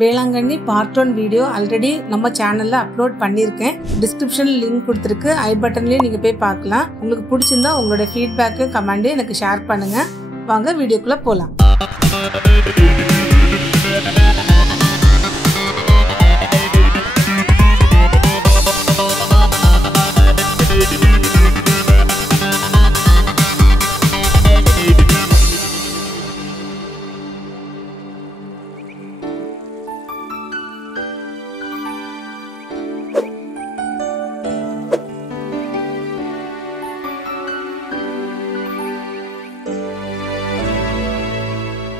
Velankanni part 1 video already நம்ம சேனல்ல upload பண்ணியிருக்கேன். டிஸ்கிரிப்ஷன்ல லிங்க் கொடுத்துருக்கு. ஐ பட்டன்லயும் நீங்க போய் பார்க்கலாம். உங்களுக்கு பிடிச்சிருந்தா உங்களோட ஃபீட்பேக்கு கமெண்ட் எனக்கு ஷேர் பண்ணுங்க. வாங்க வீடியோக்குள்ள போலாம்.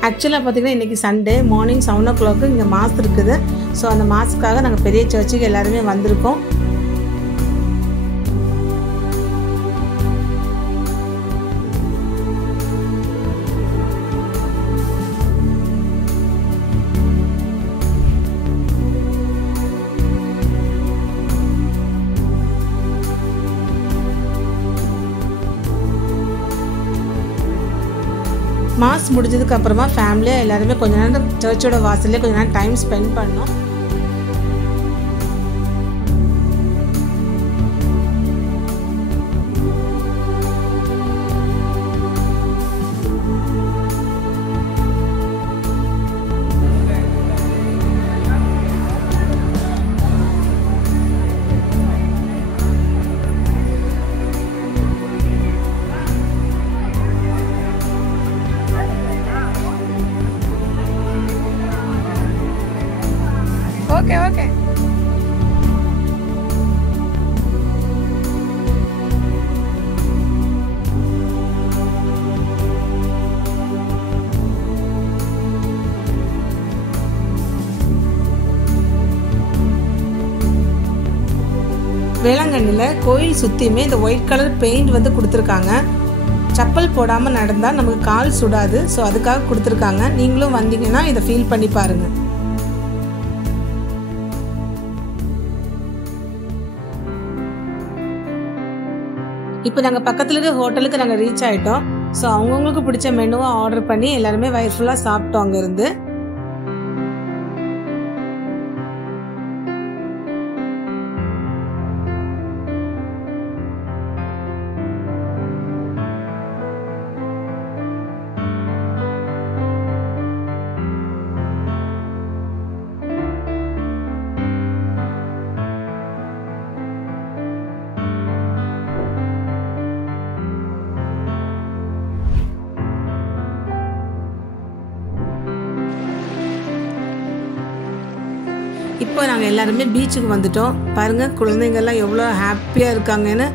ஆக்சுவலாக பார்த்தீங்கன்னா இன்றைக்கி சண்டே மார்னிங் 7 o'clock இங்கே மாஸ் இருக்குது. ஸோ அந்த மாஸுக்காக நாங்கள் பெரிய சர்ச்சுக்கு எல்லாருமே வந்திருக்கோம். மாஸ் முடிஞ்சதுக்கு அப்புறமா ஃபேமிலியாக எல்லாருமே கொஞ்ச நேரம் சர்ச்சோட வாசல்லே கொஞ்ச நேரம் டைம் ஸ்பெண்ட் பண்ணோம். Okay. வேளாங்கண்ணியில் கோயில் சுற்றியுமே இந்த ஒயிட் கலர் பெயிண்ட் வந்து கொடுத்துருக்காங்க. செப்பல் போடாமல் நடந்தால் நமக்கு கால் சுடாது. ஸோ அதுக்காக கொடுத்துருக்காங்க. நீங்களும் வந்தீங்கன்னா இதை ஃபீல் பண்ணி பாருங்கள். இப்போ நாங்கள் பக்கத்தில் இருக்க ஹோட்டலுக்கு நாங்கள் ரீச் ஆகிட்டோம். ஸோ அவங்கவுங்களுக்கு பிடிச்ச மெனுவை ஆர்டர் பண்ணி எல்லாருமே வயிறு ஃபுல்லாக சாப்பிட்டோம் அங்கேருந்து. இப்போ நாங்கள் எல்லாருமே பீச்சுக்கு வந்துட்டோம். பாருங்கள் குழந்தைங்கள்லாம் எவ்வளோ ஹாப்பியாக இருக்காங்கன்னு.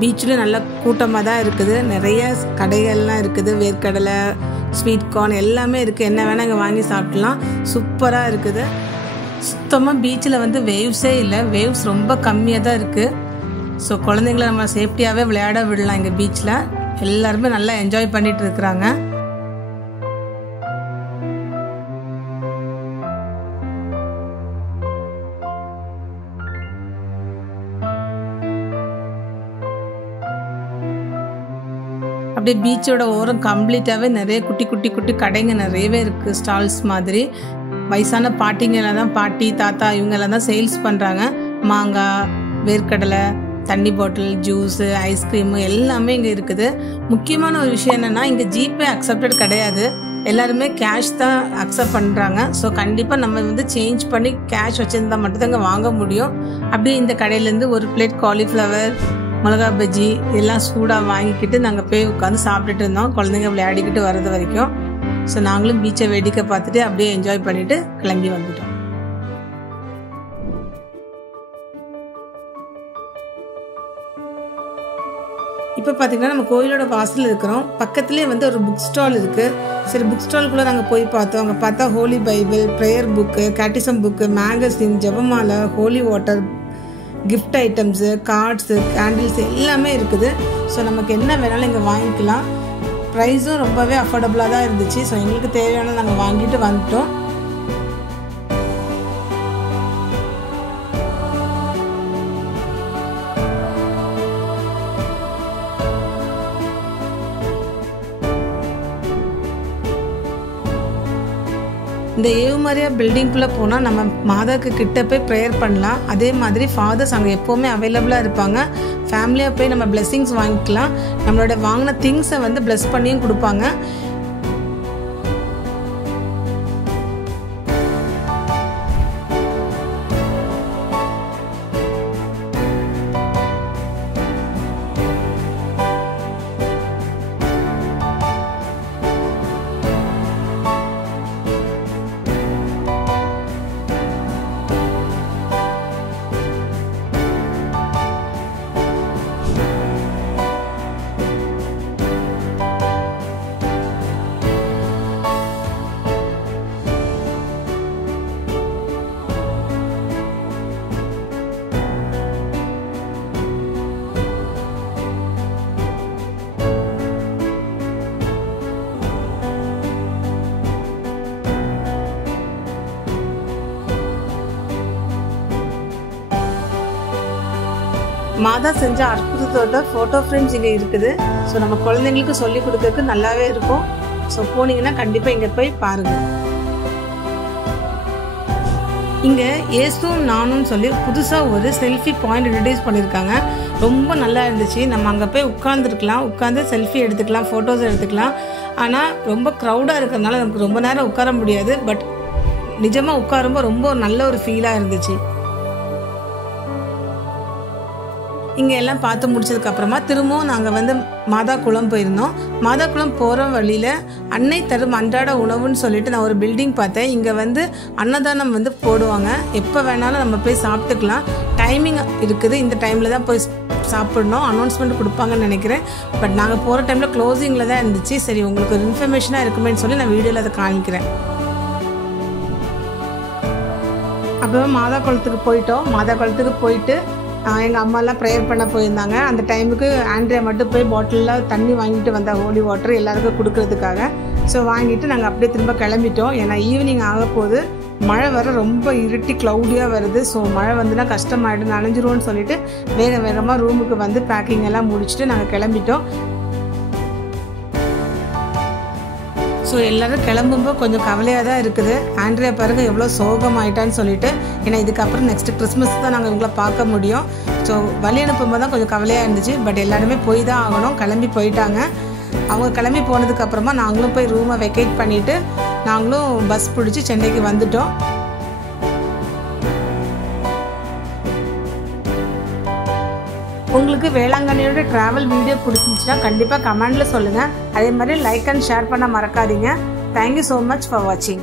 பீச்சில் நல்ல கூட்டமாக தான் இருக்குது. நிறைய கடைகள்லாம் இருக்குது. வேர்க்கடலை, ஸ்வீட் கார்ன் எல்லாமே இருக்குது. என்ன வேணால் இங்கே வாங்கி சாப்பிட்லாம். சூப்பராக இருக்குது. சுத்தமாக பீச்சில் வந்து வேவ்ஸே இல்லை. வேவ்ஸ் ரொம்ப கம்மியாக தான் இருக்குது. ஸோ குழந்தைங்கள நம்ம சேஃப்டியாகவே விளையாட விடலாம். இங்கே பீச்சில் எல்லாருமே நல்லா என்ஜாய் பண்ணிட்டு இருக்கிறாங்க. அப்படியே பீச்சோட ஓரம் கம்ப்ளீட்டாகவே நிறைய குட்டி குட்டி குட்டி கடைங்க நிறையவே இருக்குது. ஸ்டால்ஸ் மாதிரி. வயசான பாட்டிங்கெல்லாம் தான், பாட்டி தாத்தா இவங்கெல்லாம் தான் சேல்ஸ் பண்ணுறாங்க. மாங்காய், வேர்க்கடலை, தண்ணி பாட்டில், ஜூஸு, ஐஸ்கிரீமு எல்லாமே இங்கே இருக்குது. முக்கியமான ஒரு விஷயம் என்னென்னா இங்கே ஜிபே அக்செப்டட் கிடையாது. எல்லாருமே கேஷ் தான் அக்செப்ட் பண்ணுறாங்க. ஸோ கண்டிப்பாக நம்ம வந்து சேஞ்ச் பண்ணி கேஷ் வச்சுருந்தா மட்டும்தான் இங்கே வாங்க முடியும். அப்படியே இந்த கடையிலேருந்து ஒரு பிளேட் காலிஃப்ளவர், மிளகா பஜ்ஜி எல்லாம் சூடாக வாங்கிக்கிட்டு நாங்கள் போய் உட்காந்து சாப்பிட்டுட்டு இருந்தோம். குழந்தைங்க விளையாடிக்கிட்டு வர்றது வரைக்கும். ஸோ நாங்களும் பீச்சை வேடிக்கை பார்த்துட்டு அப்படியே என்ஜாய் பண்ணிவிட்டு கிளம்பி வந்துட்டோம். இப்போ பார்த்தீங்கன்னா நம்ம கோயிலோட வாசலில் இருக்கிறோம். பக்கத்துலேயே வந்து ஒரு புக் ஸ்டால் இருக்குது. சரி, புக் ஸ்டாலுக்குள்ளே நாங்கள் போய் பார்த்தோம். அங்கே பார்த்தா holy Bible, prayer book, catechism book, magazine, ஜெபமாலை, holy water, gift items, cards, candles எல்லாமே இருக்குது. ஸோ நமக்கு என்ன வேணாலும் இங்கே வாங்கிக்கலாம். ப்ரைஸும் ரொம்பவே அஃபோர்டபுளாக தான் இருந்துச்சு. ஸோ எங்களுக்கு தேவையான நாங்கள் வாங்கிட்டு வந்துட்டோம். இந்த ஏவுமரியா பில்டிங்குள்ளே போனால் நம்ம மாதாக்கு கிட்ட போய் ப்ரேயர் பண்ணலாம். அதே மாதிரி ஃபாதர்ஸ் அங்கே எப்போவுமே அவைலபிளாக இருப்பாங்க. ஃபேமிலியாக போய் நம்ம பிளெஸ்ஸிங்ஸ் வாங்கிக்கலாம். நம்மளோட வாங்கின திங்ஸை வந்து பிளெஸ் பண்ணியும் கொடுப்பாங்க. மாதா செஞ்ச அற்புதத்தோட ஃபோட்டோ ஃப்ரேம்ஸ் இங்கே இருக்குது. ஸோ நம்ம குழந்தைங்களுக்கு சொல்லி கொடுக்கறதுக்கு நல்லாவே இருக்கும். ஸோ போனீங்கன்னா கண்டிப்பாக இங்கே போய் பாருங்கள். இங்கே ஏசும் நானும் சொல்லி புதுசாக ஒரு செல்ஃபி பாயிண்ட் இன்ட்ரடியூஸ் பண்ணியிருக்காங்க. ரொம்ப நல்லா இருந்துச்சு. நம்ம அங்கே போய் உட்காந்து செல்ஃபி எடுத்துக்கலாம், ஃபோட்டோஸ் எடுத்துக்கலாம். ஆனால் ரொம்ப க்ரௌடாக இருக்கிறதுனால நமக்கு ரொம்ப நேரம் உட்கார முடியாது. பட் நிஜமாக உட்காரும்போது ரொம்ப நல்ல ஒரு ஃபீலாக இருந்துச்சு. இங்கே எல்லாம் பார்த்து முடிச்சதுக்கப்புறமா திரும்பவும் நாங்கள் வந்து மாதா குளம் போயிருந்தோம். மாதா குளம் போகிற வழியில் அன்னை தரும் அன்றாட உணவுன்னு சொல்லிட்டு நான் ஒரு பில்டிங் பார்த்தேன். இங்கே வந்து அன்னதானம் வந்து போடுவாங்க. எப்போ வேணாலும் நம்ம போய் சாப்பிட்டுக்கலாம். டைமிங் இருக்குது. இந்த டைமில் தான் போய் சாப்பிடணும். அனௌன்ஸ்மெண்ட் கொடுப்பாங்கன்னு நினைக்கிறேன். பட் நாங்கள் போகிற டைமில் க்ளோசிங்கில் தான் இருந்துச்சு. சரி, உங்களுக்கு ஒரு இன்ஃபர்மேஷனாக இருக்குமேன்னு சொல்லி நான் வீடியோவில் அதை காமிக்கிறேன். அப்போ மாதா குளத்துக்கு போயிட்டோம். மாதா குளத்துக்கு போயிட்டு எங்கள் அம்மாலாம் ப்ரேயர் பண்ண போயிருந்தாங்க. அந்த டைமுக்கு ஆண்ட்ரியா மட்டும் போய் பாட்டிலில் தண்ணி வாங்கிட்டு வந்த ஹோலி வாட்டர் எல்லாருக்கும் கொடுக்கறதுக்காக. ஸோ வாங்கிட்டு நாங்கள் அப்படியே திரும்ப கிளம்பிட்டோம். ஏன்னா ஈவினிங் ஆக போது, மழை வர ரொம்ப இருட்டி க்ளவுடியாக வருது. ஸோ மழை வந்துன்னா கஷ்டமாயிடும், நனைஞ்சிருவோன்னு சொல்லிட்டு வேகமாக ரூமுக்கு வந்து பேக்கிங் எல்லாம் முடிச்சுட்டு நாங்கள் கிளம்பிட்டோம். ஸோ எல்லோரும் கிளம்பும்போது கொஞ்சம் கவலையாக தான் இருக்குது. ஆண்ட்ரியா பாருங்க எவ்வளோ சோகமாயிட்டான்னு சொல்லிட்டு. ஏன்னா இதுக்கப்புறம் நெக்ஸ்ட்டு கிறிஸ்மஸ் தான் நாங்கள் இவங்களை பார்க்க முடியும். ஸோ வழி அனுப்பும்போது தான் கொஞ்சம் கவலையாக இருந்துச்சு. பட் எல்லாருமே போய் தான் ஆகணும். கிளம்பி போயிட்டாங்க. அவங்க கிளம்பி போனதுக்கப்புறமா நாங்களும் போய் ரூமை வெக்கேட் பண்ணிவிட்டு நாங்களும் பஸ் பிடிச்சி சென்னைக்கு வந்துட்டோம். உங்களுக்கு வேளாங்கண்ணியோட ட்ராவல் வீடியோ பிடிச்சிருந்துச்சுன்னா கண்டிப்பாக கமெண்டில் சொல்லுங்கள். அதே மாதிரி லைக் அண்ட் ஷேர் பண்ண மறக்காதீங்க. தேங்க்யூ ஸோ மச் ஃபார் வாட்சிங்.